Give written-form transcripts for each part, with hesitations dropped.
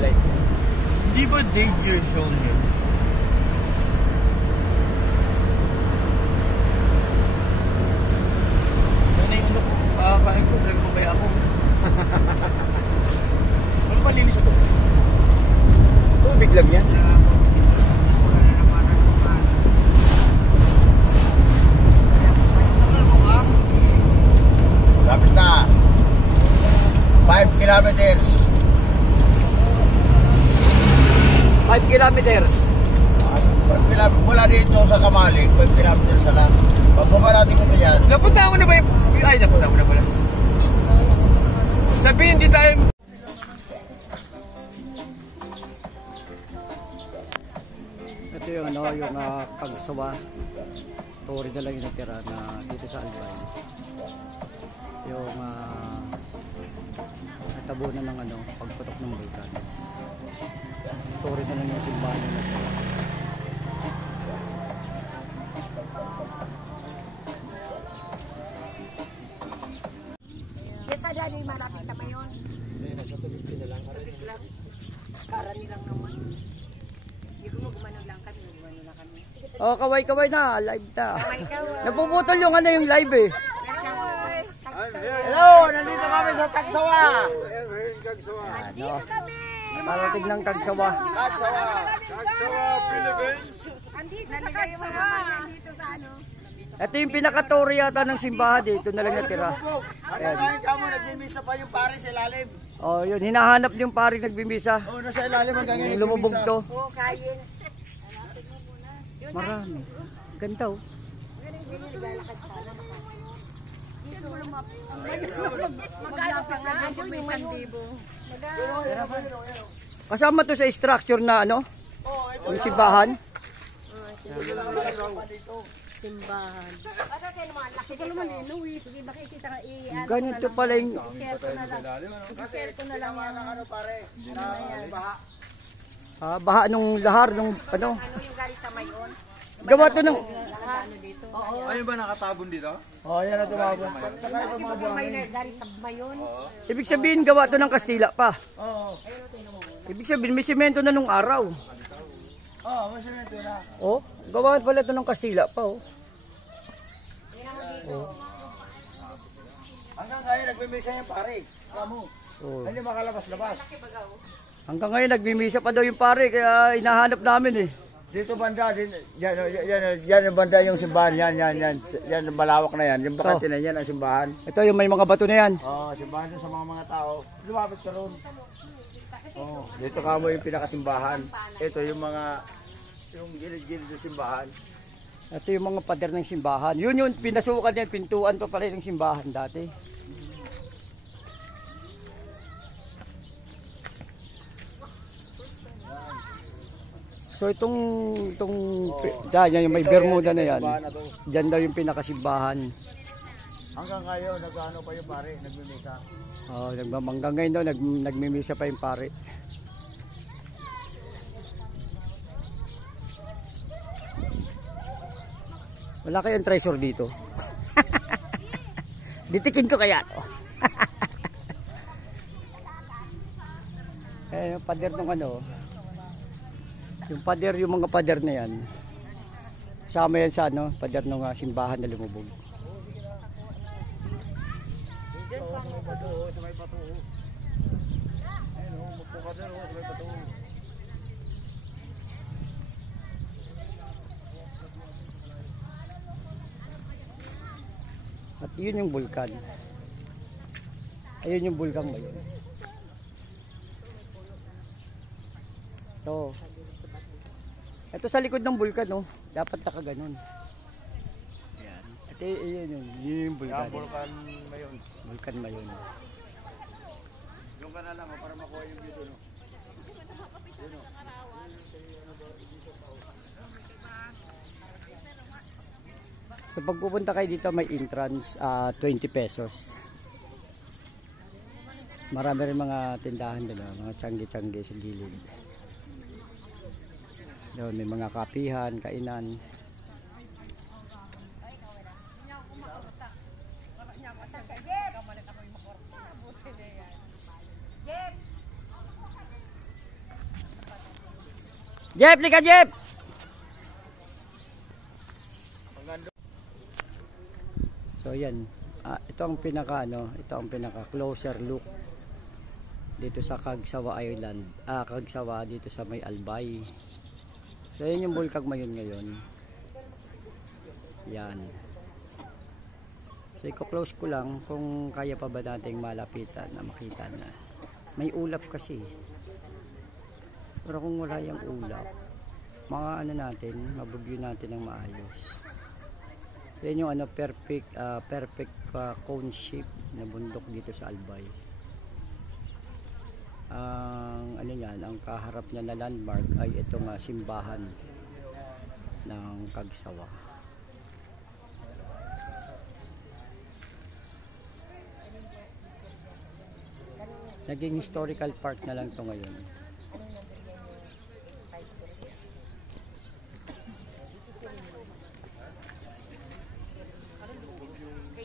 like. Hindi ba danger zone yun? Ano yung ano ko, kain ko, drag ko kaya ako. Ano palinis ito? Tubig lang yan. Lapit na. 5 kilometers. 5 kilometers. 5 kilometers mula dito sa Kamali. 5 kilometers sa lang. Pagbaba natin ko yan. Napunta mo na ba yung... Ay, napunta mo na pala. Sabihin, hindi tayo... Ito yung ano, yung Kagsawa. Tori na lang yung natira na dito sa Albay. Yung natabunan ng ano, pagputok ng bulkan. Tori na lang yung simbahan na natira. Yes, ada ni malapit sa mayon. Nasa tubig na lang. Karani lang naman. Hindi ko gumano lang kami, gumano lang kami. Oh, kaway-kaway na, live na. Kaway-kaway. Napuputol yung ano yung live eh. Hello! Nandito kami sa Kagsawa! Ano? Parating ng Kagsawa. Kagsawa! Kagsawa, Philippines! Andito sa Kagsawa. Andito sa ano. Ito yung pinaka-tori yata ng simbahan eh. Ito na lang natira. Hanggang ka mo, nagmimisa pa yung pare sa ilalim. Oh, yun, hinahanap yung paring nagbimisa. Oo, nasa ilalim hanggang ngayon. Yung lumubog to. Oo, kain. Marami. Ganda oh. Magkano pa nga? May sandibo. Kasama to sa structure na ano? Yung simbahan. Simbahan. Ano kayo naman? Laki ko naman eh. Louis. Sige, makikita nga i-ano. Ganito pala yung... I-share ko na lang. I-share ko na lang yan. Ano pare? Baha. baha nung lahar nung ano. Ano yung galing sa mayon? Gawa to ng... Ano dito? Oo. Ayun ba nakatabon dito? Oh, yan ang tumabon. May galing sa mayon. Ibig sabihin gawa to ng Kastila pa. Oo. Ibig sabihin may semento na nung araw. Oo, masimento na. Oh, gawa pala to ng Kastila pa oh. Hanggang ngayon nagmimisa yung pare. Kamu. Oh. Hindi makalabas-labas. Hanggang ngayon nagmimisa pa daw yung pare kaya hinahanap namin eh. Dito banda, yan yung banda yung simbahan, yan yung malawak na yan, yung bakante na yan ang simbahan. Ito yung may mga bato na yan. Oo, simbahan dun sa mga tao. Lumapit ka ron. Oo, dito ka mo yung pinakasimbahan. Ito yung mga, yung gilid-gilid ng simbahan. Ito yung mga pader ng simbahan. Yun yung pinasukan yan, pintuan pa pala ng simbahan dati. So itong yan yung may Bermuda na yan. Diyan daw yung pinakasimbahan. Hanggang ngayon, nag-ano pa yung pare, nagmimisa. Oh, hanggang ngayon daw nagmimisa pa yung pare. Wala kayong treasure dito. Ditikin ko kaya to. Yung pader ng ano. Yung pader, yung mga pader na yan. Kasama yan sa ano, pader ng simbahan na lumubog. At yun yung bulkan. Ayun yung bulkan ba yun? Ito. Ito sa likod ng bulkan, no? Dapat nakaganon. Ayan. Ito yun yung bulkan. Bulkan Mayon. Bulkan Mayon. Yung ka na lang, para makuha yung dito, no? So pag pupunta kayo dito may entrance 20 pesos. Marami rin mga tindahan doon, mga tiyanggi-tiyanggi sa gilid. Doon may mga kapihan, kainan. Jeff, lika Jeff! So yan, ito ang pinaka closer look dito sa Cagsawa Island, Cagsawa dito sa may Albay. So yan yung Bulkag Mayon ngayon. Yan. So i-close ko lang kung kaya pa ba nating malapitan na makita na. May ulap kasi. Pero kung wala yung ulap, mga ano natin, mabugyo natin ng maayos. Yan yung perfect cone shape na bundok dito sa Albay. Ang ang kaharap niya na landmark ay itong simbahan ng Cagsawa. Naging historical park na lang to ngayon.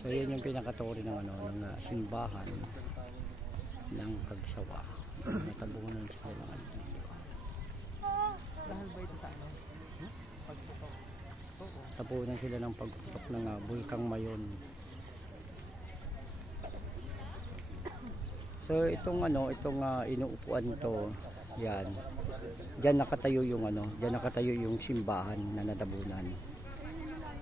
So yun yung pinakaturi ng ng simbahan ng Cagsawa. Natabunan sila ng Dahil ba ito sa ano? tabunan sila ng pagputok ng Bulkang Mayon. So itong inuupuan to, yan. Diyan nakatayo yung simbahan na natabunan.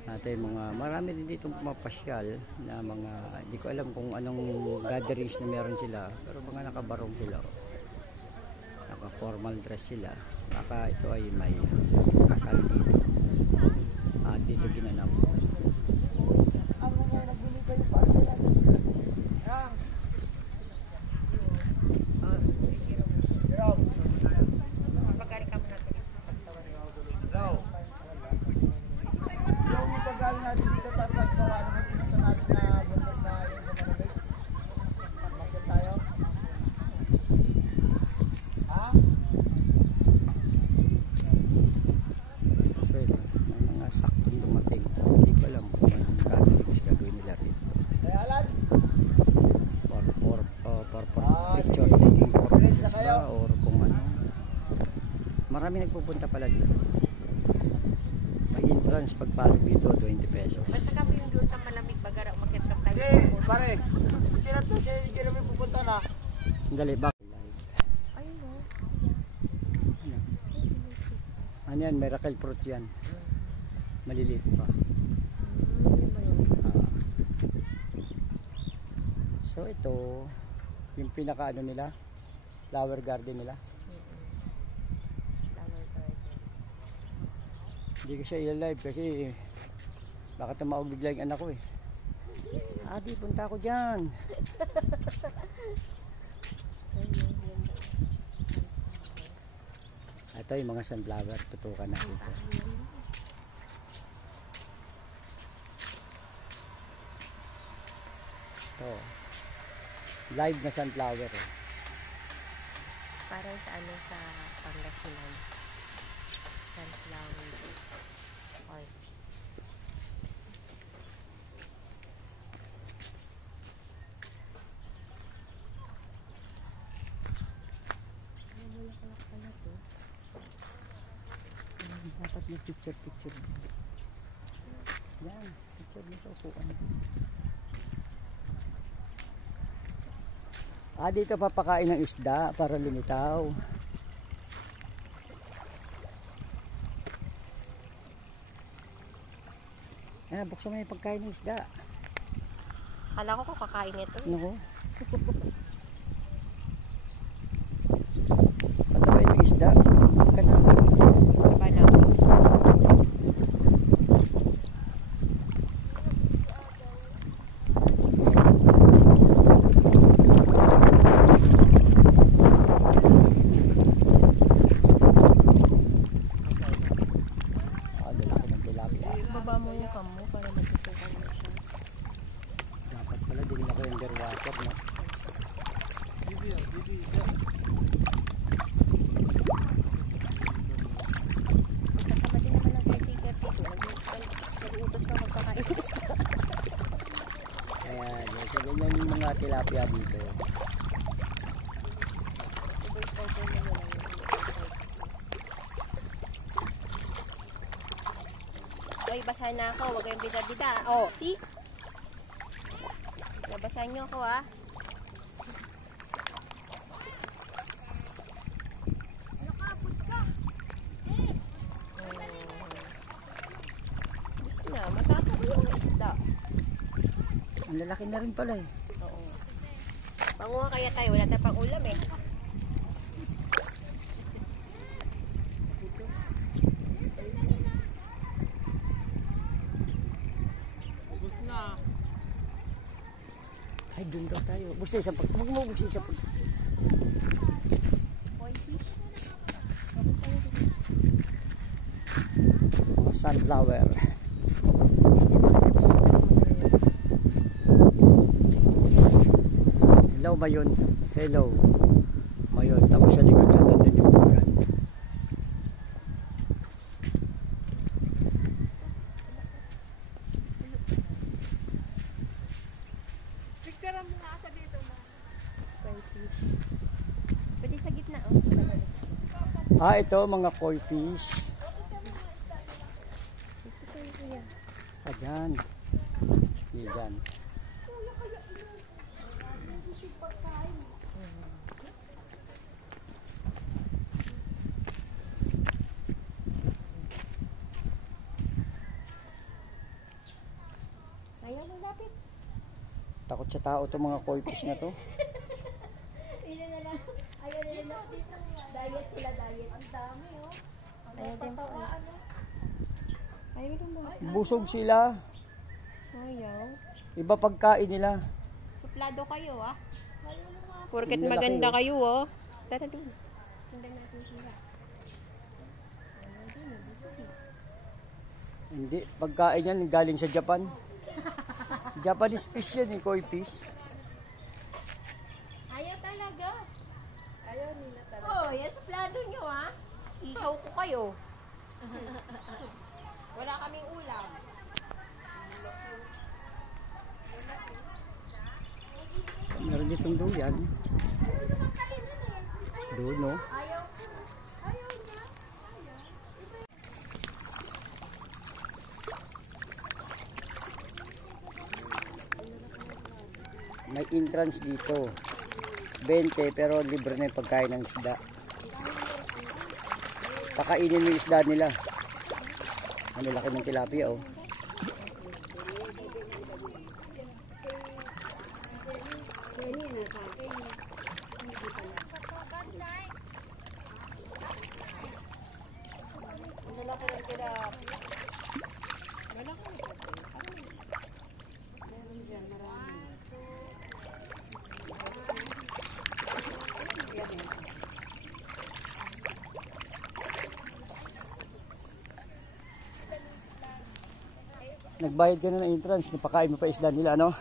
Natin marami din dito pumapasyal na mga, hindi ko alam kung anong gatherings na meron sila, pero mga nakabarong sila, naka formal dress sila, baka ito ay may kasal dito at dito ginanap. Ang mga nagbili sa'yo para sila. Pagkari kami natin. Yung pagkain natin dito sa Cagsawa, ano mo pinunta natin na bundok na yung sa Manabig? Bakit tayo? Ha? So ito, may mga saktong dumating. Hindi ko alam kung anong gatherings gagawin nila rin. Kaya Alan? For picture taking purposes ba or kung ano. Marami nagpupunta pala dito. May entrance pagpasok dito 20 pesos. Basta kami yung doon sa malamig bagara, umakyat ka tayo. Hindi, pare. Sila to, hindi kami pupunta na. Dali, back. Ayun o. Ano yan? Miracle fruit yan. Maliliit pa. So ito, yung pinaka nila, flower garden nila. Hindi ko siya ilalive kasi baka tumawag bigla yung anak ko eh. Adi, punta ako dyan. Ito yung mga sunflower, tutukan natin ito. Ito, live na sunflower eh. Parang sa sa Pangasinan. Sunflower. Or Dapat may picture. Yan, picture nito upuan. Dito papakain ng isda para lumitaw. Buksan mo yung pagkain ng isda. Kala ko kakain ito. Naku. Pagkain ng isda. Diba na? Baba mo yung kamo para matutukan mo siya. Dapat pala din ako yung underwater, no? Magkakamali naman ng caretaker dito. Nag-uutos ka magkakain. Ayan, so ganyan yung mga tilapia dito. basa na ako. Huwag kayong bida-bida. Oh, see? Nabasahan niyo ako, ah. Gusto na, matatawa yung isda. Ang lalaki na rin pala eh. Oo. Panguha kaya tayo, wala tayong pang ulam eh. Ay, doon daw tayo. Basta isang pag... Huwag mo buksa isang pag... Sunflower. Hello, Mayon. Hello. Mayon. Tapos sa likod dyan, nandun yung bagan. Pwede sa gitna, oh. Ah, ito mga koi fish. Ah, dyan. Hindi dyan. Ayaw mo lapit. Takot sa tao itong mga koi fish na to. Ayaw na lang. Ayaw na lang. Diet sila, diet. Ang dami, oh. Ayaw din po. Ayaw din mo. Busog sila. Ayaw. Iba pagkain nila. Suplado kayo, ah. Porket Ang lalaki, maganda oh. kayo, oh. Tara dun. Sundan natin sila. Hindi. Pagkain yan galing sa Japan. Japanese fish yan, koi fish. Ayaw talaga. Ayaw nila talaga. Oh, yan suplado nyo, ah. Ihaw ko kayo. Wala kaming ulam. Meron ditong duyan. Doon, no? May entrance dito. 20 pero libre na yung pagkain ng isda. Pakainin mo yung isda nila. Ang laki ng tilapia, oh. Nagbayad ka na ng entrance, napakain mo pa isda nila, no?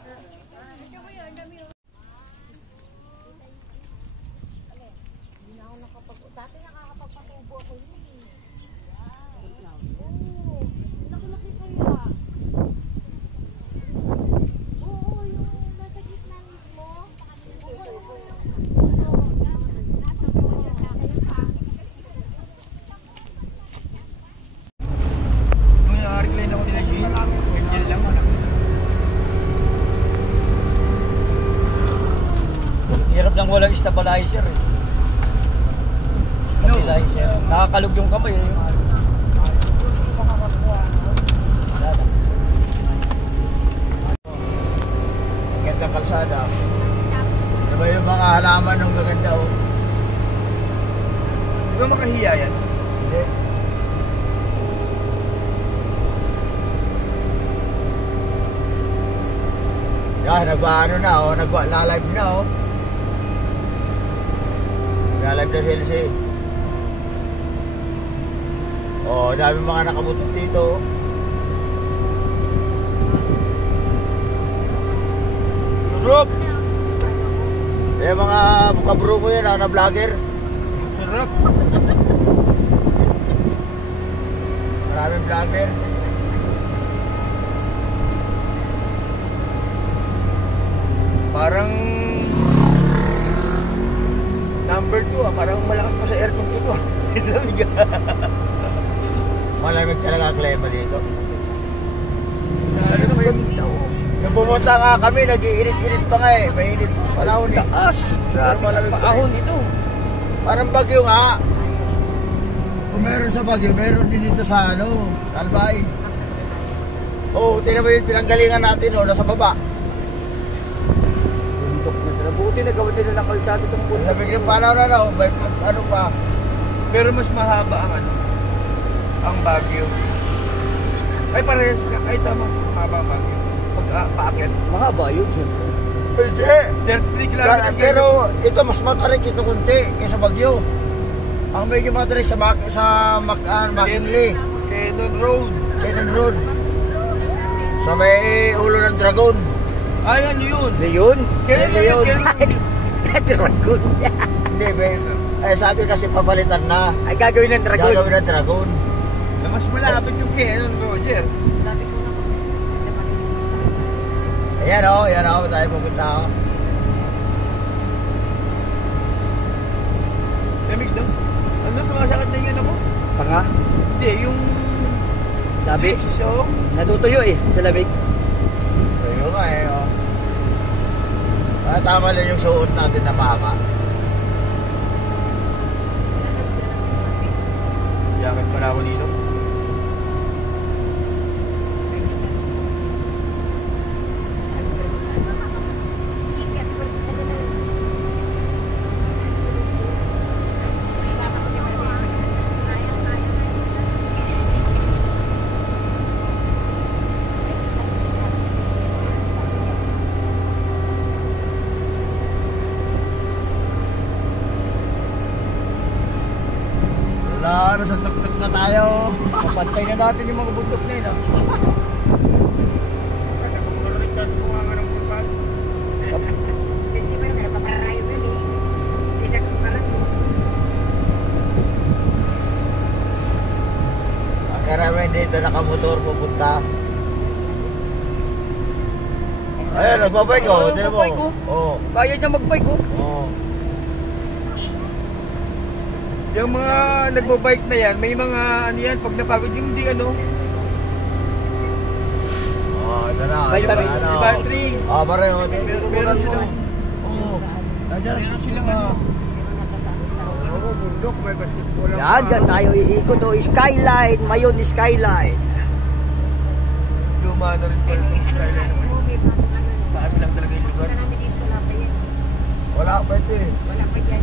Hirap lang walang stabilizer eh. Stabilizer. Nakakalog yung kamay eh. Gandang kalsada. Diba yung mga halaman ng gaganda, oh? Di ba makahiya yan? Hindi. Yan, nag-ano na, oh. Nag-live na, oh. Nag-live na si LC. Oh, dami mga nakabutok dito, oh. Sarap! Yung mga kabro ko yan, na vlogger. Sarap! Maraming vlogger. Parang number 2 ah, parang malakas pa sa aircon dito. Malamig talaga ang klima dito. ganda oh. Nung pumunta nga kami, nag-iinit-init pa nga eh. Mainit panahon eh. Taas. Grabe malamig pa paahon ito. Parang bagyo nga. Kung meron sa bagyo, meron din dito sa ano, sa Albay. Oo, tingnan mo yung pinanggalingan natin, oh, nasa baba. Bundok na talaga. Buti nagawa nila ng kalsado itong Ang bundok. lamig ng panahon na, no? May ano pa. Pero mas mahaba ang ano, ang Baguio. Ay parehas ka, ay tama, mahaba ang Baguio. Pag paakyat. Mahaba yun siyempre. Hindi. 33 kilometers. Pero ito, mas matarik ito kunti kaysa bagyo. Ang medyo matarik sa Makinli, Quezon Road. Cannon Road. Sa may ulo ng dragon. Ay, ano yun? Ngayon? Quezon Leon. Dragon. Hindi, eh, sabi kasi papalitan na. Ay gagawin ng dragon. Gagawin ng dragon. Na mas malapit yung Quezon, Roger. Ayan o, tayo pupunta o. Lamig lang. Ano, sumasakit na yun ako? Panga? Hindi, yung Labi? lips, oh. Natutuyo eh, sa labig. Ayun nga eh o. Tama lang yung suot natin na mahaba. Yakit pala ako dito. Wala, nasa tuktok na tayo. Pantay na natin yung mga bundok na yun ah. Hindi ba naman napaparayo yun eh. Hindi na parang Ang karamihan dito nakamotor pupunta. Ayan, nagbabike o. Oo, Tinan mo. nagbabike, oh. Oo. Kaya niya mag-bike oh. Oo. Yung mga nagbabike na yan, may mga ano yan, pag napagod yung di ano, Oh, ito na. Vitamins. Ano. battery. Ah, pareho. Meron sila. Oo. Nandiyan. Meron silang ano. Oo, bundok, may basketball. Yan, dyan tayo iikot oh. Skyline, mayon skyline. Luma na rin pala itong skyline. Taas lang talaga yung lugar. namin dito wala pa yan. Wala pa ito eh. Wala pa yan.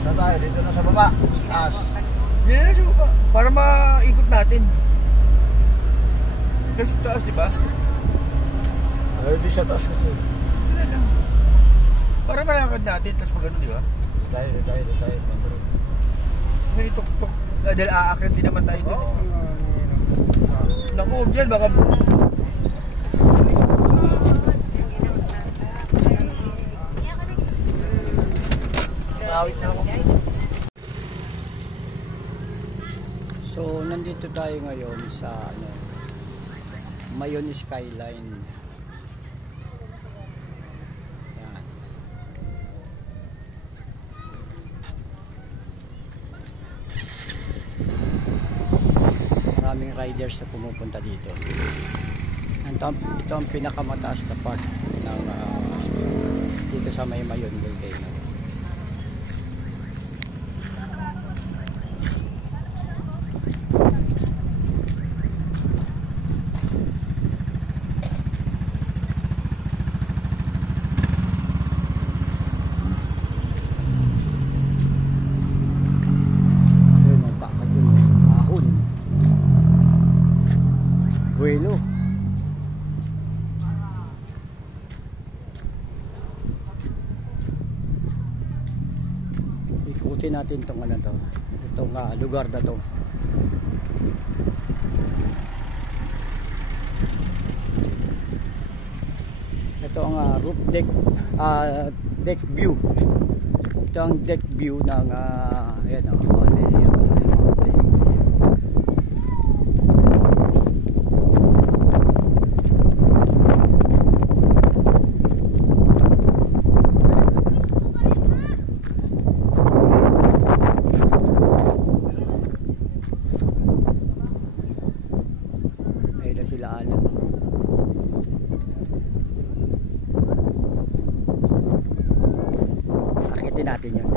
Saan tayo? Dito na sa baba. Taas. Yan na siya pa. Para maikot natin. Kasi taas, di ba? Ay, di sa taas kasi. Para malakad natin, tapos pag ano, di ba? Dito tayo. May tuk-tuk. Dahil aakit din naman tayo doon. Naku, huwag yan, baka... Awit na ako. So, nandito tayo ngayon sa ano, Mayon Skyline. Yan. Maraming riders na pumupunta dito. Ito ang pinakamataas na part ng dito sa may Mayon Volcano. Buelo. Ikutin natin itong ano to. Itong lugar na to. Ito ang roof deck deck view. Ito ang deck view ng ayan oh, sila alam. natin yun.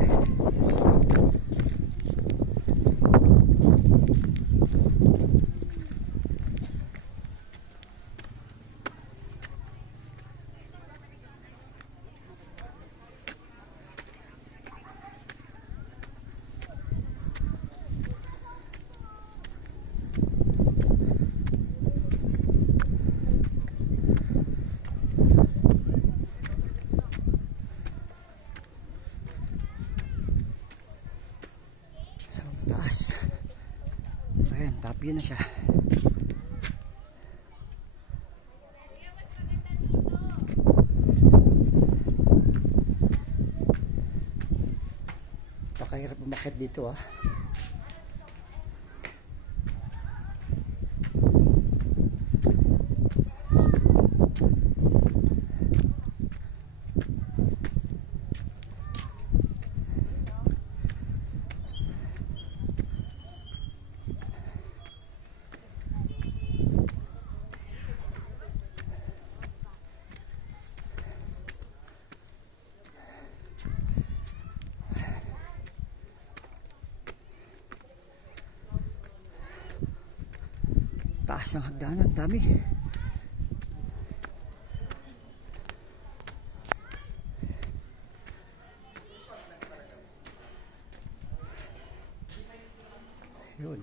Taas. Ayan, tapyo na siya. Pakahirap umakyat dito ah. Taas ng hagdanan, dami. Yun.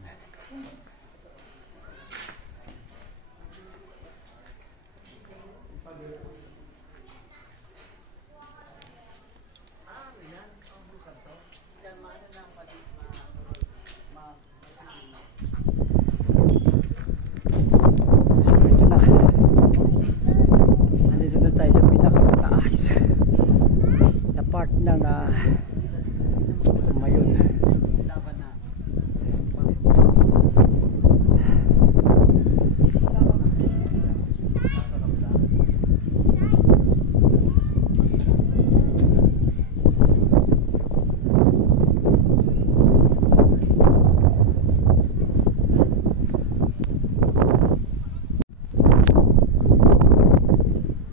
Na part ng Mayon.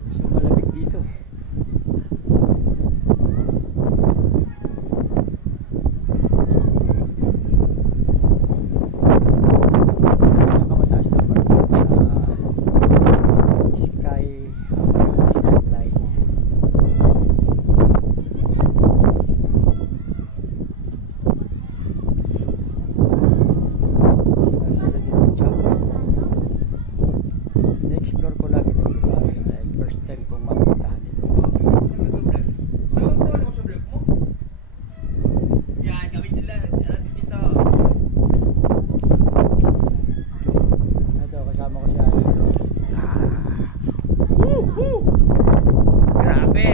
So malamig dito. Na-explore ko lang itong lugar dahil first time kong mapuntahan ito. Saan mo sa vlog mo? Yan, gawin nila. Natin dito. Ito, kasama ko si Ari. Woo! Grabe!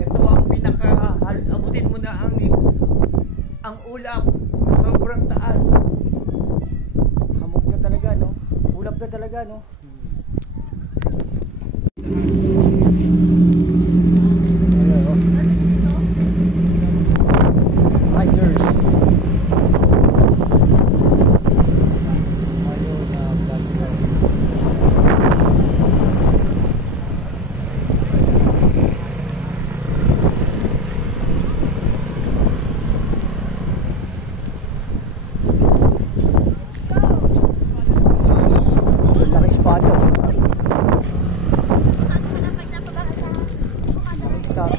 Ito ang pinaka halos abutin mo na ang ulap sa sobrang taas. Hamog na talaga, no? Ulap na talaga, no? Hello. Riders. Ayun na vlogger. Laki espado. Laki espado.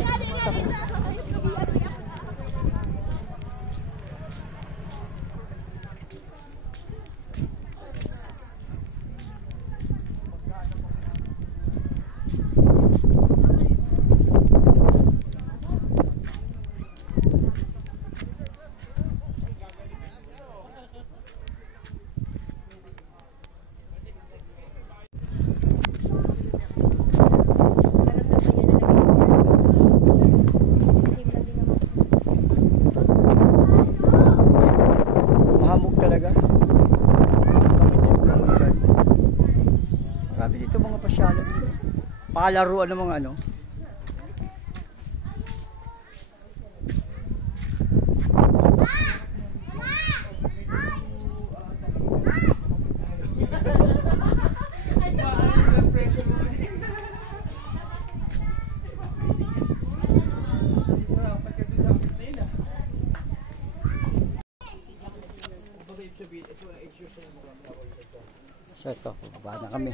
Mahamog talaga. Marami dito mga pasyalan. Palaruan ng mga ano. So ito, baba na kami.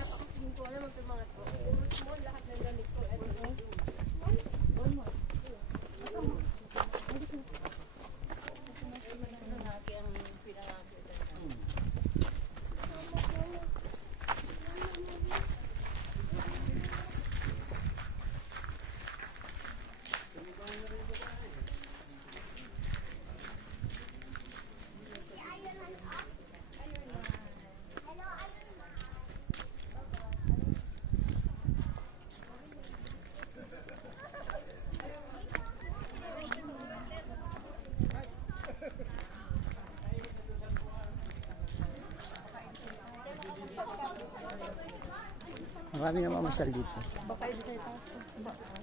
Marami na mamasyal dito.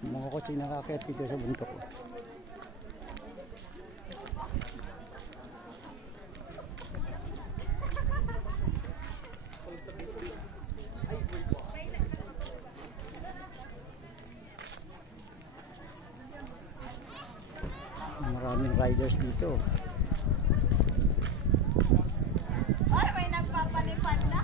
Mga kotseng nakakayat dito sa bundok. Maraming riders dito. Ay, may nagpapalipad na.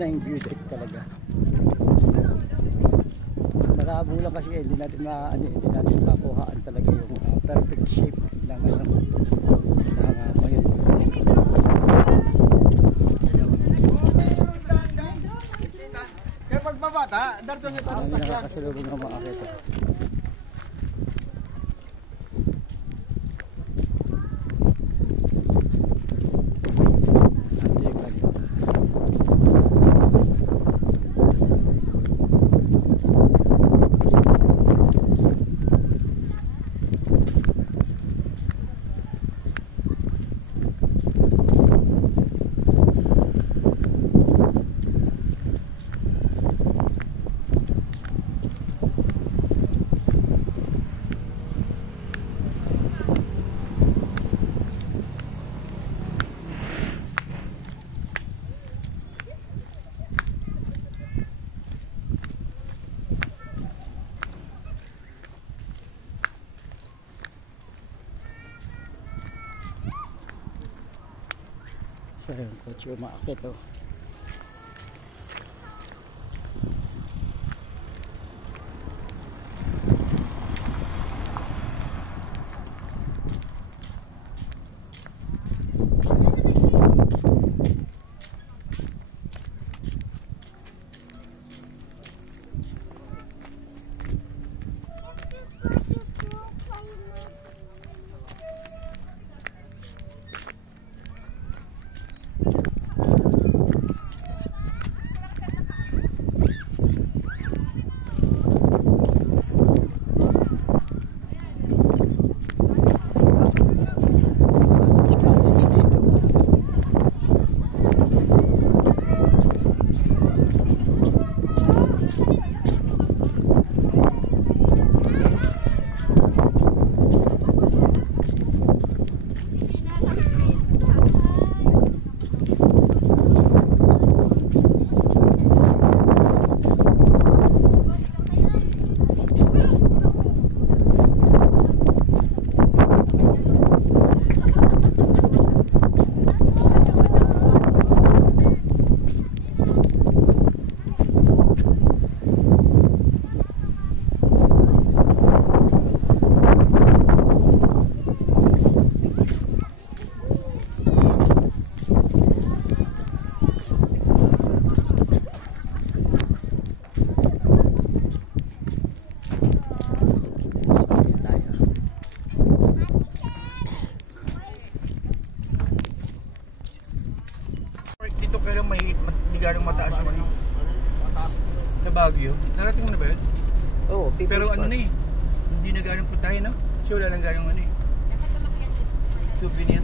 Na yung view deck talaga. Malabo lang kasi hindi natin makuhaan talaga yung perfect shape ng mayon. Kaya pagbabata, darto nito Ang nakakasalubong ng mga akito. So yung kotse umaakit oh. Galing mataas yung ano. Sa Baguio. Narating mo na ba yun? Oo, pero ano na eh. Hindi na galing po tayo, no? Kasi wala lang galing ano eh. Tubig niyan.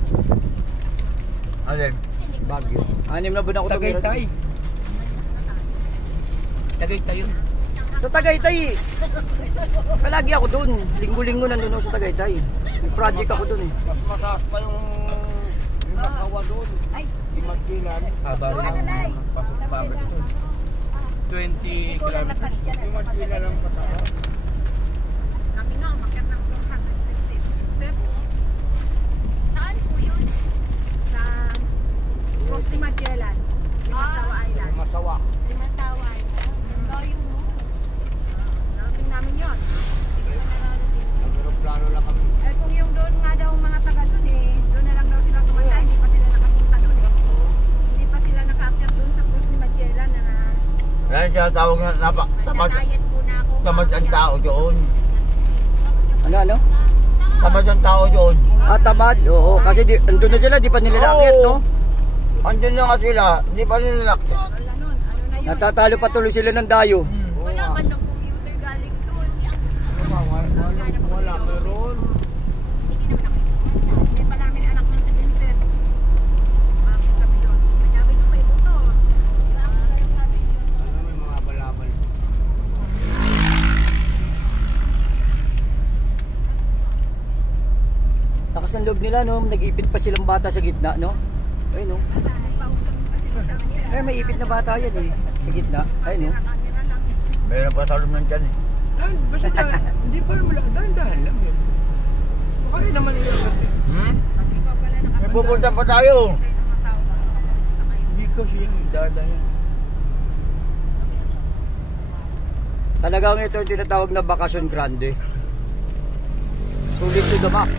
Alin? Baguio. 6 na buwan ako Tagaytay. Tagaytay yun. Sa Tagaytay. Palagi ako doon. Linggo-linggo nandun ako sa Tagaytay. May project ako doon eh. Mas mataas pa yung masawa doon. Ay, Imagilan. Haba rin ang pasok pa agad ito. 20 kilometers. Imagilan lang patawa. kami nga, umakyat ng 450 steps. Saan po yun? Sa Cross de Magellan, Limasawa Island. Masawa. Limasawa. Ang layo mo. Narating namin yun. Nag-aeroplano lang kami. Eh kung yung doon nga daw mga taga doon doon na lang daw sila tumatay, hindi pa sila nakapunta doon Hindi pa sila nakaakyat doon sa Cross de Magellan na Dahil siya tawag na tamad po na ako. ang tao doon. Ano? Tamad ang tao doon. Ah, tamad. Oo, kasi andun na sila, di pa nila naakyat, no? Andun na nga sila, hindi pa nila nakita. Wala nun, ano na yun? Natatalo pa tuloy sila ng dayo. Wala man ng commuter galing doon. Wala, meron. Hindi pa namin anak ng studente. Pasok kami doon. May sabi ko may motor. Ano may mga balabal. Lakas ng loob nila, no? Nag-ipit pa silang bata sa gitna, no? Ayun, no? Pausap kasi sa kanila. Eh, may ipit na bata yan, eh. Sa gitna. Ayun, no? Kamera lang. Meron pa sa loob ng tiyan eh. Basta hindi pa naman, dahan-dahan lang yun. Baka rin naman yung Pag ikaw pala May pupunta pa tayo. sa'yo ng mga tao, baka makamusta kayo. Hindi kasi yung dahan-dahan. Talagang ito yung tinatawag na bakasyon grande. Sulit to the max.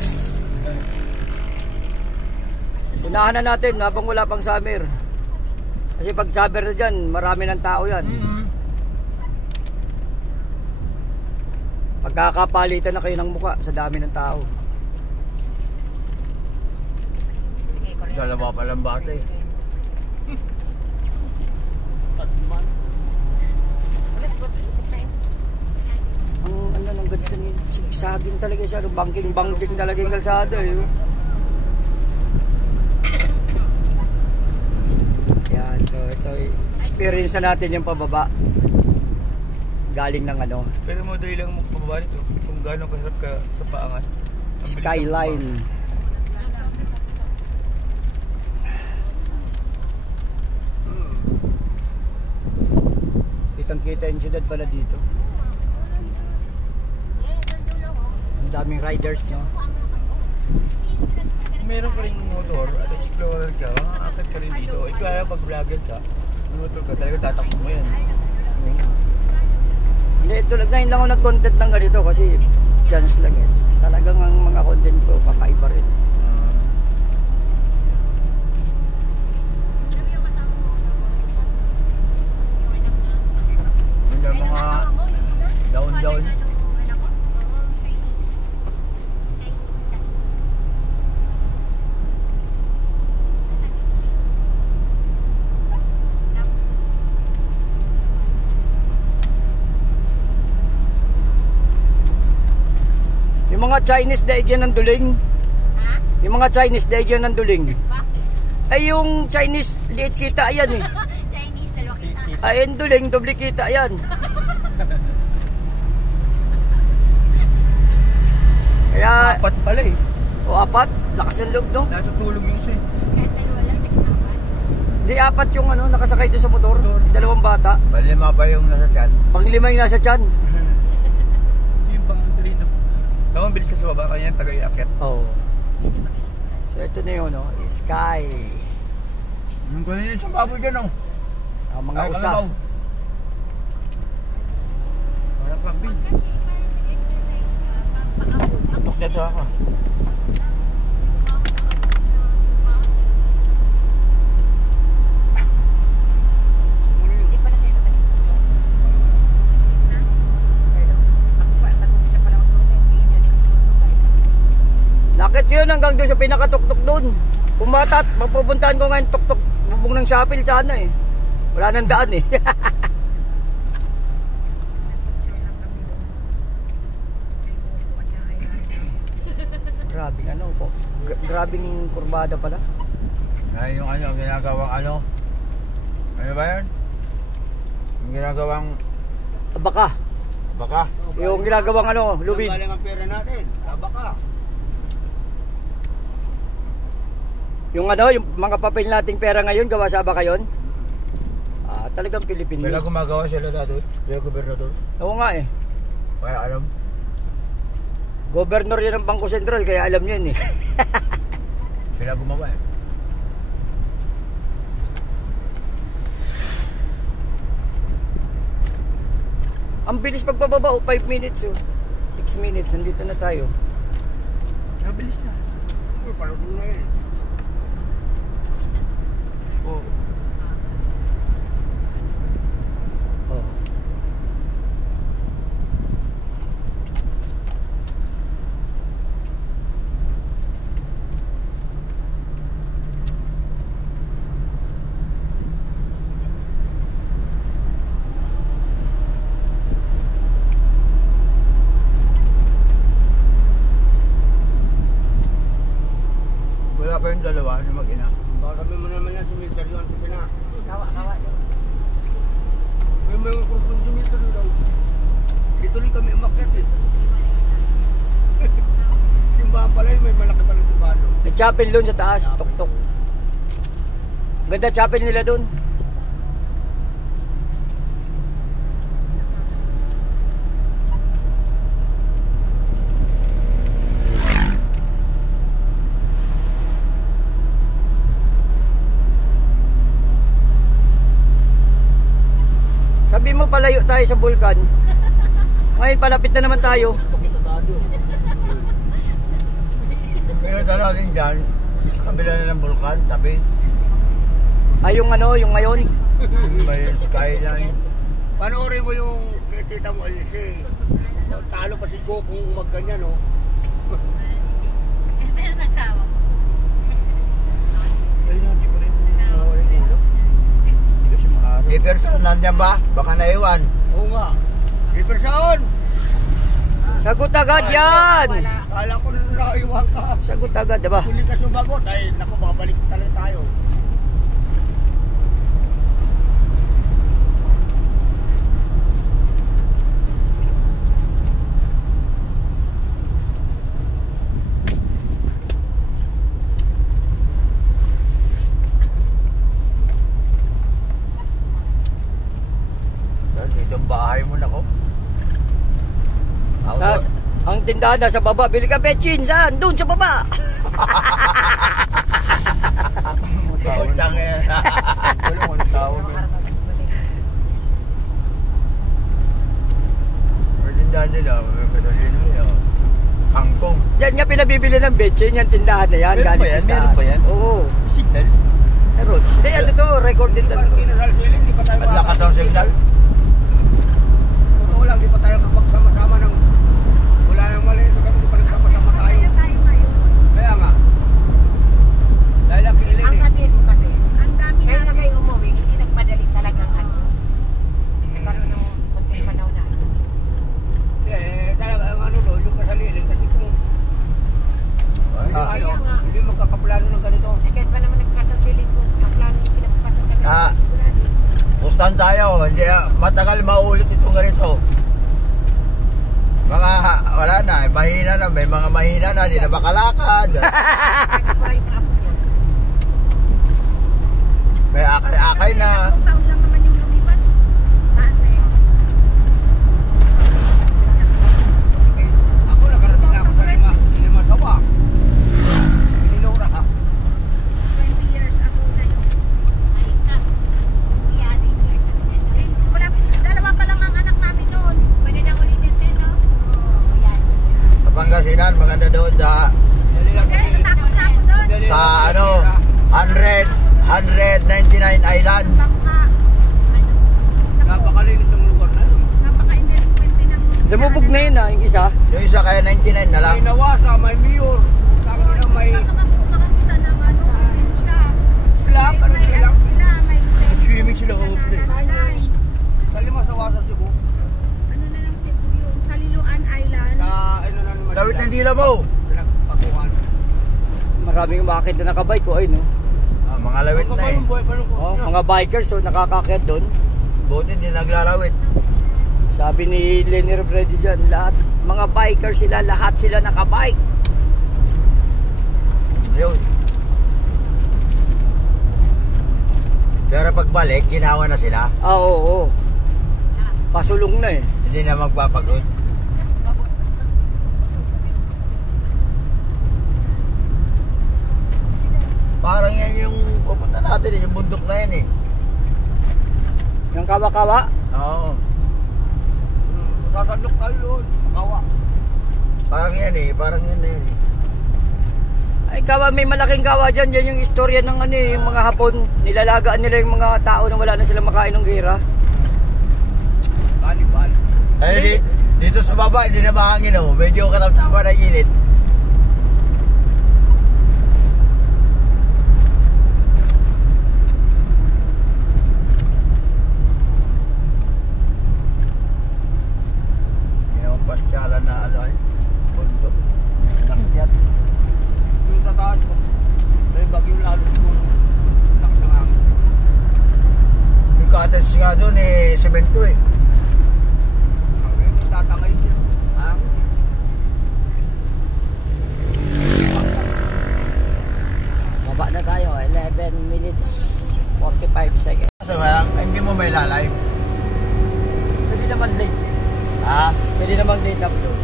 Unahan na natin habang wala pang summer. Kasi pag summer na dyan, marami ng tao yan. Pagkakapalitan na kayo ng muka sa dami ng tao. Sige, correct. Dalawa pa lang bata eh. Ang ano nang ganito ni sigsagin talaga siya, bangking talaga yung kalsada eh. Yan, so ito experience na natin yung pababa. Galing ng ano, Pero mo dahil lang magpababa nito kung gano'ng kasarap ka sa paangat. Ang bilis ng skyline. Kitang-kita yung syudad pala dito. Ang daming riders, no? Kung meron ka rin motor at explorer ka, makakakit ka rin dito. Ikaw kaya pag vlogger ka, may motor ka, talaga tatakbo mo yan. Hindi, tulad ngayon lang ako nag-content ng ganito kasi chance lang eh. Talagang ang mga content ko kakaiba rin. Yung mga down. Yung mga Chinese daig yan ng duling. Ha? Yung mga Chinese daig yan ng duling. Bakit? Ay yung Chinese liit kita yan eh. Chinese, dalawa kita. Ay yung duling, doble kita yan. Kaya, Apat pala eh. o apat, lakas ng loob no? Natutulog yung isa eh. Kahit dalawa lang, nagkapat. Di apat yung ano, nakasakay dun sa motor. Dalawang bata. Balima pa yung nasa tiyan. Panglima yung nasa tiyan. Yung bang dali na. Tawang bilis siya sa baba, kanya tagay-akit. Oo. So ito na yun, no? Sky. Yung ko yun sa baboy dyan oh. Ang mga Ay, usa. kalabaw. Walang kambing. Tutok dito ako. Hindi pala kayo naman. Ha? Ako pa, nag-umpisa pa lang ako doon. Nakit yun hanggang doon sa pinakatuktok doon. Pumatat, mapupuntahan ko ngayon tuktok bubong ng Shopee sana eh. Wala nang daan eh. Grabing ano po. Grabing kurbada pala. Ay, yung ano, ginagawang ano. Ano ba yan? Yung ginagawang Baka. baka. Yung ginagawang ano, lubid. Galing ang pera natin. Baka. Yung ano, yung mga papel nating pera ngayon, gawa sa Bakayon? Talagang Pilipino. Sila gumagawa sila doon, sila gobernador. Oo nga eh. Kaya alam. Governor yan ng Bangko Sentral, kaya alam nyo yun eh. Sila gumawa eh. Ang bilis pagbababa, 5 minutes 6 minutes, nandito na tayo. Nabilis na. Parang na yun. Oh. Oh. Wala pa yung dalawa na mag-ina. Baka sabi mo naman yan, cemetery yun, sabi na. Kawa yun. May mga cross ng cemetery daw. Dito rin kami umakyat eh. Simbahan pala yun, may malaki pa ng simbahan doon. May chapel doon sa taas, tuktok. Ganda chapel nila doon. Sabi mo palayo tayo sa bulkan. Ngayon palapit na naman tayo. Pero dalawa din dyan, kabila na ng bulkan, tabi. Ay yung ano, yung ngayon. May skyline. Panoorin mo yung kita mo, Alice. Talo pa si Go kung magganyan, no? Pero nasawa. Ayun, hindi pa rin nawala yung ulo. Hindi kasi maaraw. Eh, person, nandyan ba? Baka naiwan. Oo nga. Ipersaon! Sagot agad yan. Kala ko na naiwan ka. Sagot agad, diba? Huli ka sumagot, ay naku, babalik talaga tayo. Dito ang bahay mo na ko. Ang tindahan nasa baba, bili ka betchin, saan? Doon sa baba. Utang eh. Walang tao. Tindahan nila, Catalina nila. Kangkong. Yan nga pinabibili ng betchin, yung tindahan na yan. Meron galing ba yan? tindahan. Meron ba yan? Oo. Signal. Meron. Hindi, ano to, recorded talaga. Hindi pa tayo At lakas ng signal. Totoo lang, di pa tayo kapagsama-sama ng wala nang mali. Di pa nagsama-sama tayo. Tayo ngayon. Kaya nga. Dahil ang kiilin Ang eh. sabihin mo kasi, Ang dami kaya na natin. kayo umuwi, hindi nagmadali talagang ano. Nagkaroon ng konting panahon na ano. Eh, talaga ang ano doon, yung kasaliling. Kasi kung Ah, ano, hindi magkakaplano ng ganito. Eh, kahit pa naman nagkasabihin ko, ang plano yung pinapapasok ka Ah. Pustahan tayo. Hindi, matagal maulit itong ganito. Mga, wala na, mahina na. May mga mahina na, hindi na makalakad. May akay-akay na. Tatlong taon lang naman yung lumipas. Ate. Ako nakarating na ako sa lima sawa. Ininura ha. 20 years ago na yun. Wala, dalawa pa lang ang anak namin noon. Pwede na ulitin din, no? Sa Pangasinan, maganda doon. Kasi natakot na ako doon. Sa ano, 199 Island. Baka, Napakalinis ng lugar na yun. napaka-indelinquente ng... Lumubog na yun yung isa. Yung isa kaya 99 na lang. May nawasa, may mayor. Sabi na may Makapunta ng ano, siya. sila, ano May sila. ano sila, may Swimming sila, oh, sila. Nanay. Sa lima sawa sa Cebu. Ano na lang Cebu yung sa Liloan Island. Sa ano na naman. Lawit ng dila mo. Pinagpakuhan. Maraming umakit na nakabike ko, ay no. Ah, mga lawit na eh. Oh, mga bikers, so nakakakyat doon. Buti hindi naglalawit. Sabi ni Lenny Robredo dyan, lahat, mga bikers sila, lahat sila nakabike. Ayun. Pero pagbalik, ginawa na sila. Oo. Pasulong na eh. Hindi na magpapagod. Parang yan yung pupunta natin, yung bundok na yan eh. Yung kawa-kawa. Oo. Sasandok tayo doon. Kawa. Parang yan eh, parang yan na yan eh. Ay kawa, may malaking kawa dyan. Yan yung istorya ng ano eh, yung mga Hapon. Nilalagaan nila yung mga tao na wala na silang makain ng gira. Kanibal. Ay, dito sa baba, hindi na mahangin oh. Medyo katamtaman ng init. Hindi naman pasyalan na ano ay. Bundok. Nakyat. Yung sa taas ko, may bagyo lalo kung lakas ng hangin. Yung cottage nga doon eh, semento eh. Yung tatangay niya. Hangin. Baba na tayo, 11 minutes 45 seconds. Kasi walang, hindi mo may lalay. Pwede naman late. Ha? Pwede naman late up doon.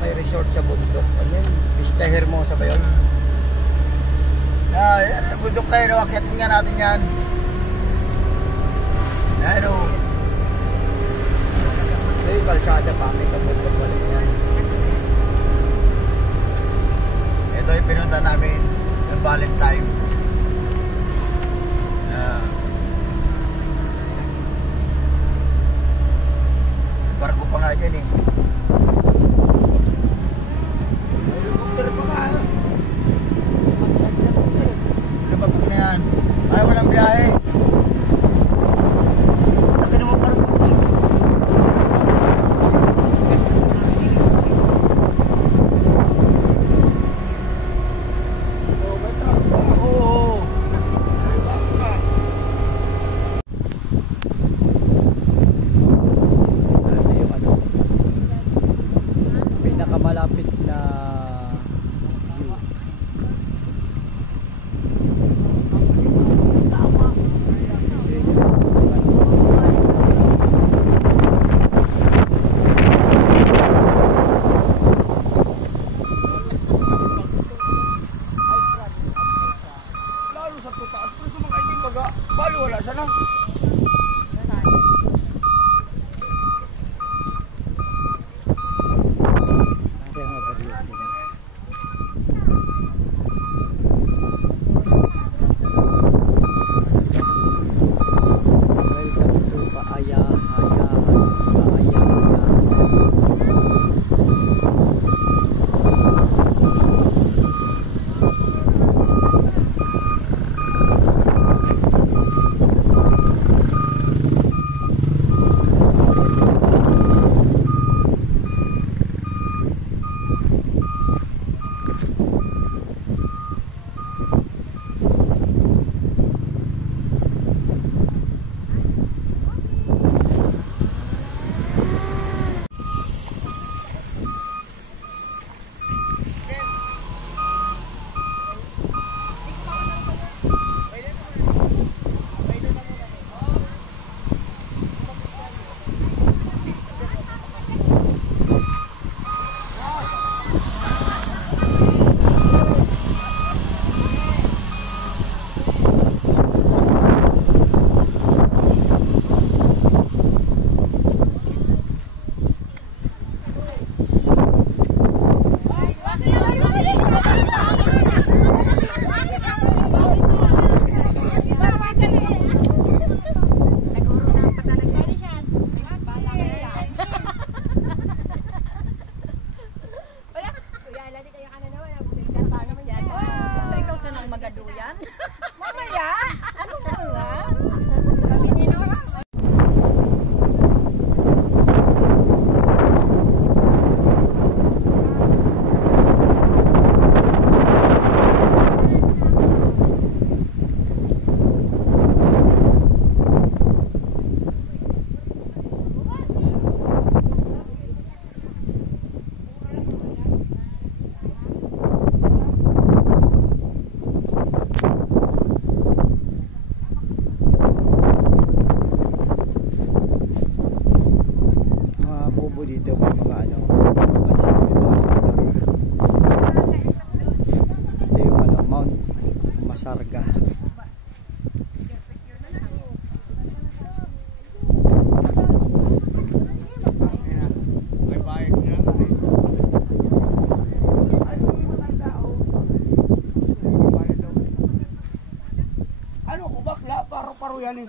May resort sa bundok. Ano yun? Vista Hermosa ba yun? Yan, bundok na yun. Akyatin nga natin yan. Yan o. May kalsada pa. May kabundok pa rin yan. Ito yung pinunta namin. Yung Valentine. Barko pa nga dyan eh. Helicopter pa nga. Lumabog na yan. Ay, walang biyahe. Laki naman parang Oo. Ito yung ano, pinakamalapit na view. Lalo sa tutaas. Pero sa mga hindi baga, balo wala siya lang. Kasi ang overlook din. Welcome to Paayahan. Sarga. Ano ko bakla? Paro-paro yan eh.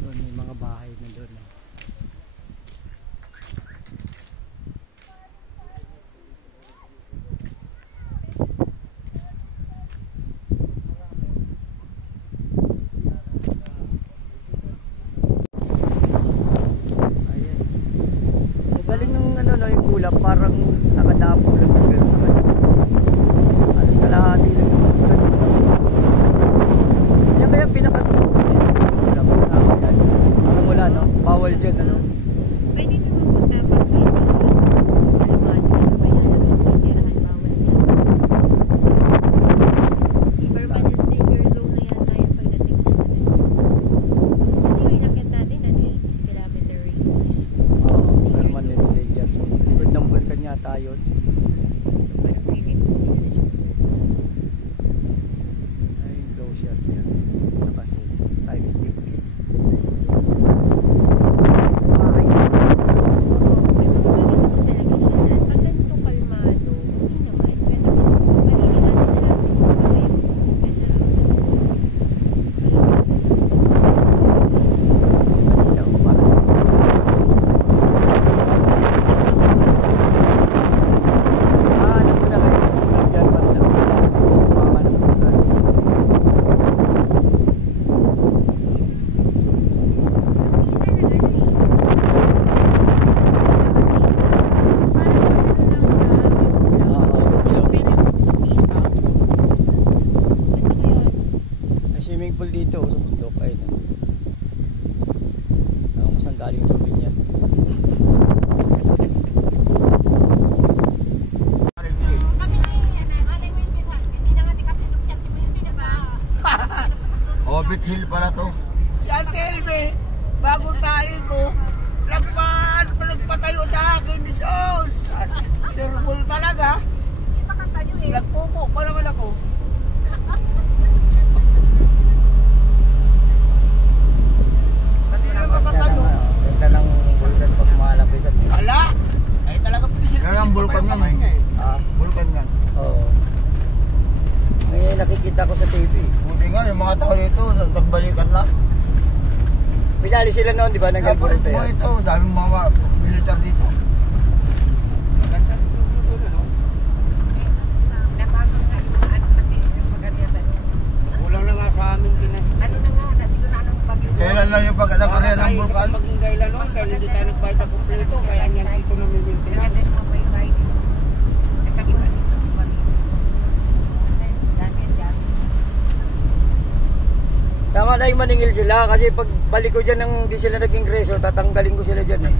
Doon may mga bahay na doon. Ayan. Ang galing ng ano no, yung kulap parang nakadapo lang yung gano'n. Alas kalahati lang yung gano'n. Yan kaya pinakatapos kulap na yan. Parang wala no, bawal dyan ano. Pwede naman punta pag may alamado. Kaya naman may tirahan bawal dyan. Permanent danger zone na yata yung pagdating na sa ganyan. Kasi yung inakit natin, 80 kilometer range. Oo, permanent danger zone. Likod ng bulkan yata yun. So parang feeling ko hindi na siya. Ay, low shot yan. Nakaso, times 6. Bahay na sa Oo, may mga ganito talaga siya dyan. Pag ganito kalmado, hindi naman. Pwede kasi maliligasin na lang siguro kayo. ilaw parang alam ko na kayo tulad dyan banda mga napunan may swimming pool dito sa bundok ay kung saan galing tubig yan Hobbit Hill pala to. Si Ate Elbe, bago tayo ko, nagpatayo sa akin ni Sos. Sirful talaga. Nagpupo pa naman ako. Hindi na makatayo. ganda ng bulkan pag malapit at Wala. Ay talaga pisil. Yan ang bulkan yan eh. Bulkan yan. oo ngayon nakikita ko sa TV Buti nga yung mga tao dito, nagbalikan lang. pinali sila noon di ba ng Kaya Galburete mo ito, daming mga militar dito. Kulang na nga sa amin din. Kailan lang yung pagkakaroon ng bulkan? Maging dahilan no, kaya hindi tayo nagbayad ng kumpleto, kaya niyan dito namimintinan. tama na yung maningil sila kasi pag balik ko dyan nang di sila naging reso tatanggalin ko sila dyan eh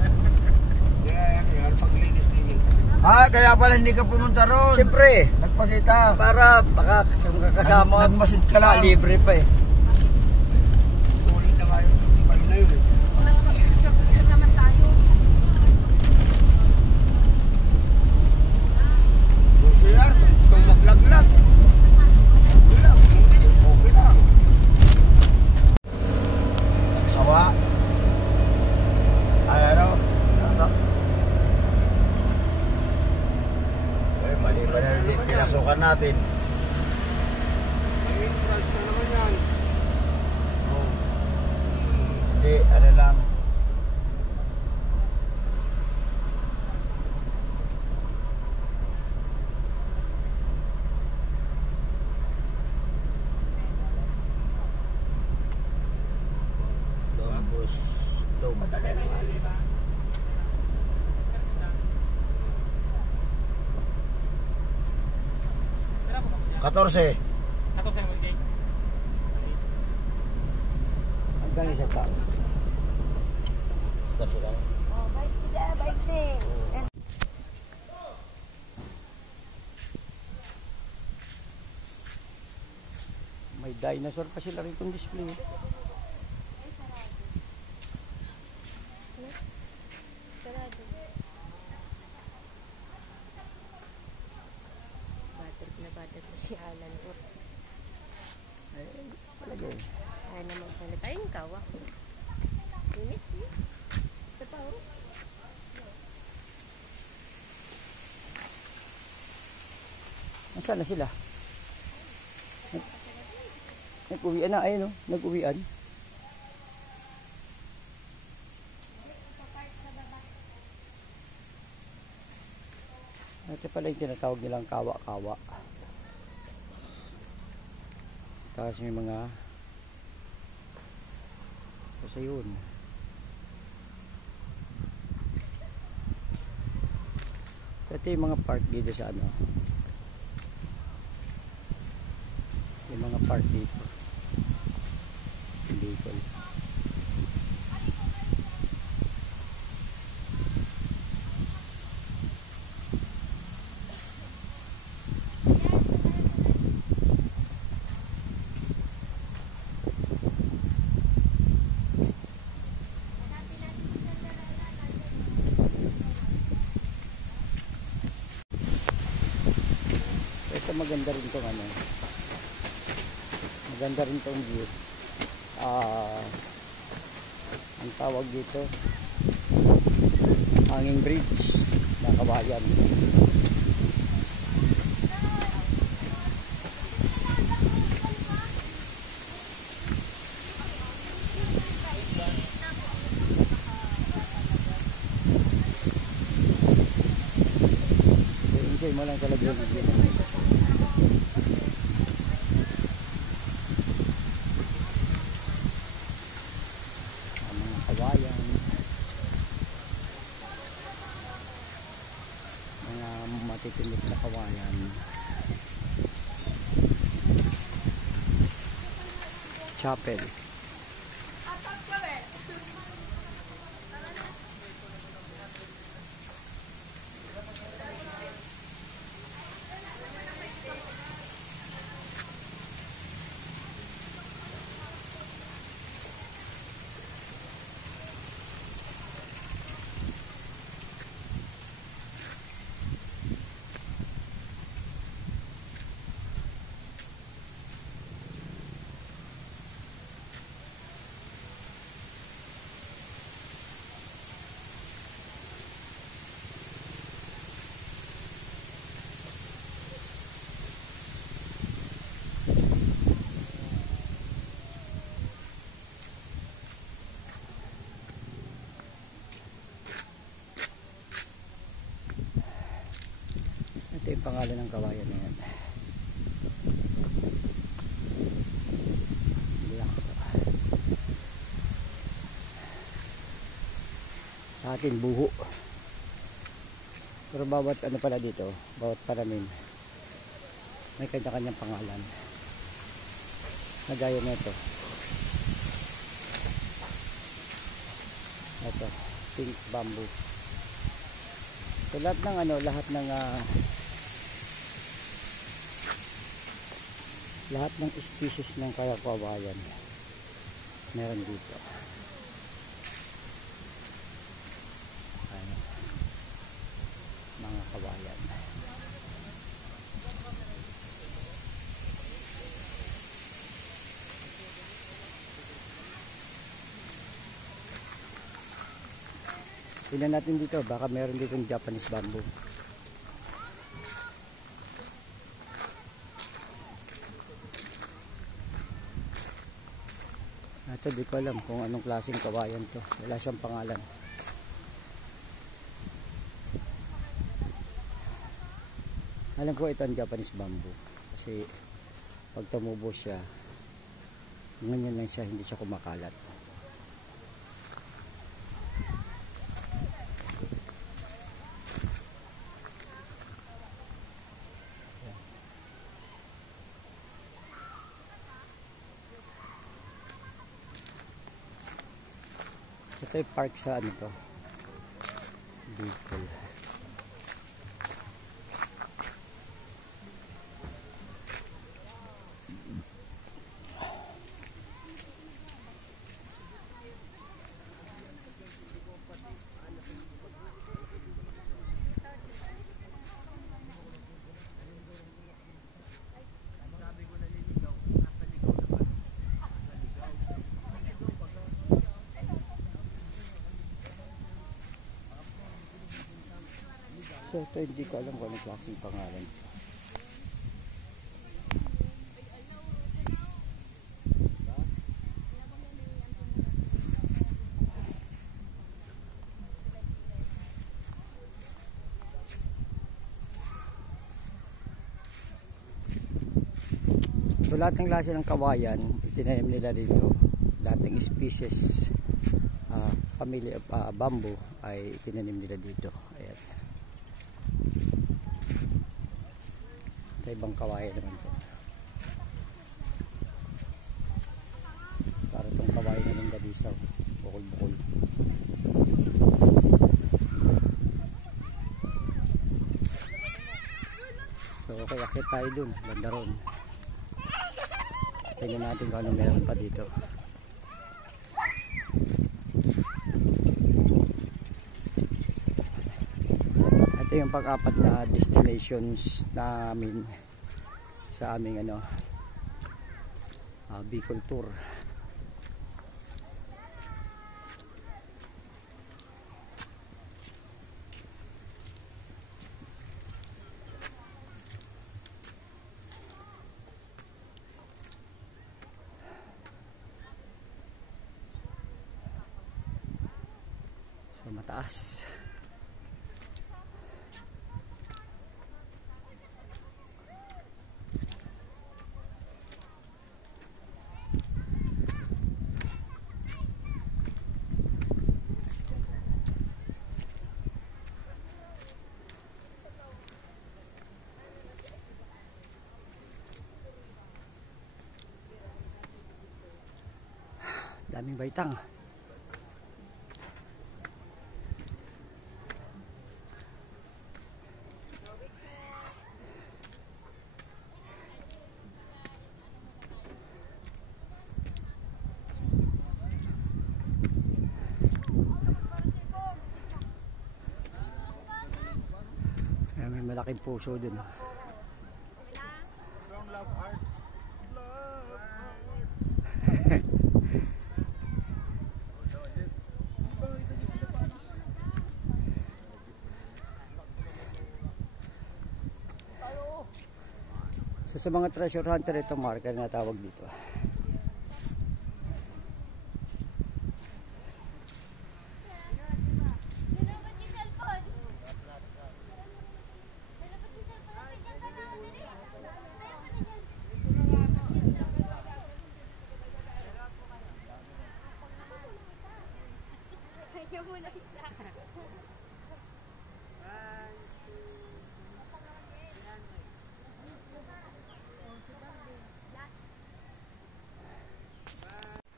Yan, paglinis din. Kaya pala hindi ka pumunta ron. siyempre Nagpakita. para baka kasama Nagmasid ka lang. libre pa eh Ulit na nga yung pag na yun eh. Kung siya, kung gusto maglaglag. Okay lang, hindi, okay lang. Nagsawa. Ay ano? Ano? Ay, mali ba na rin pinasukan natin? Ayun, price na naman yan. Hindi, ano lang. Dombos. Madali na nga. 14. Magkano isang tao? Kasi tayo. Oh, bike dia, bike din. May dinosaur pa sila rin itong display. Sarado. Bater po si Alan. Talaga eh. Ay na magsalita yung kawa. Init. Ito pa oh. Nasaan na sila? Nag-uwian na, ayun o, nag-uwian. Ito pala yung tinatawag nilang kawa-kawa. Tapos may mga kasi yun. So ito yung mga park dito sa ano. Yung mga park dito. Hindi ko. Maganda rin tong ano, maganda rin tong view. Ang tawag dito hanging bridge na kawayan. Enjoy mo lang talaga yung view. Matitindot na kawayan. Chapel. Ito yung pangalan ng kawayan na yan. Sa atin buho. Pero bawat ano pala dito, bawat paramin may kanya-kanyang pangalan. Nagaya nito. Ito, pink bamboo. So lahat ng ano, lahat ng species ng kawayan meron dito. Ayan, mga kawayan. Tingnan natin dito, baka meron dito yung Japanese bamboo. Ito di ko alam kung anong klaseng kawayan to. Wala siyang pangalan. Alam ko ito ang Japanese bamboo. Kasi pag tumubo siya, ganyan lang siya, hindi siya kumakalat. Ito yung park sa ano to, Bicol. So ito hindi ko alam kung anong klaseng pangalan. So lahat ng klase ng kawayan itinanim nila dito. Lahat ng species family of bamboo ay itinanim nila dito. Ayan. Sa ibang kawayan naman po. Para itong kawayan na ng Dalisaw. Bukol-bukol. So okay, akit tayo dun. Banda ron. Tingnan natin kung ano meron pa dito. Ito yung pang-apat na destinations namin sa aming Bicol tour. So mataas. Daming baitang. Kaya may malaking puso dun. So, sa mga treasure hunter ito marker na tawag dito.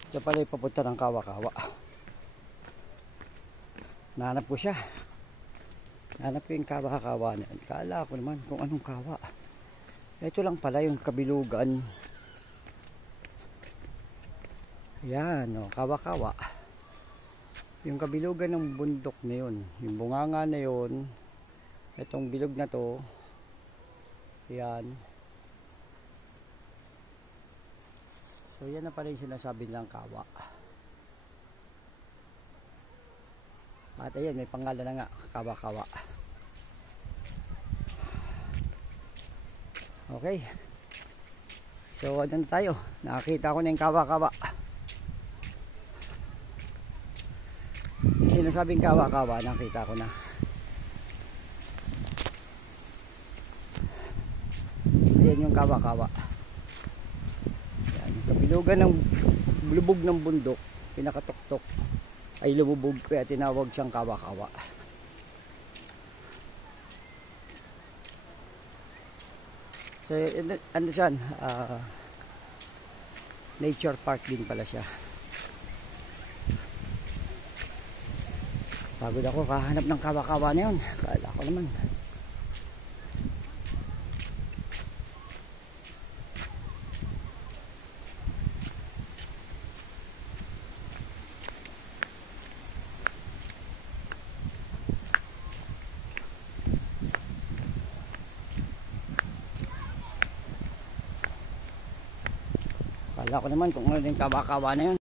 Ito pala yung papunta ng Kawa-Kawa. Nahanap ko siya. Nahanap ko yung Kawa-Kawa. Kala ko naman kung anong kawa. Ito lang pala yung kabilugan. Yan o, Kawa-Kawa. Yung kabilugan ng bundok na yun. Yung bunganga na yun. Itong bilog na to. Yan. So yan na pala yung sinasabi nilang kawa. At ayan, may pangalan na nga, Kawa-Kawa. Okay. So ano na tayo? Nakakita ko na yung Kawa-Kawa. Sinasabing Kawa-Kawa, nakita ko na. Ayan yung Kawa-Kawa. Kabilugan ng lubog ng bundok, pinakatuktok ay lumubog kaya tinawag siyang Kawa-Kawa. So ano siya, nature park din pala siya. Pagod ako kahanap ng kawa-kawa na yun. Kala ko naman. Kala ko naman kung ano yung kawa-kawa na yun.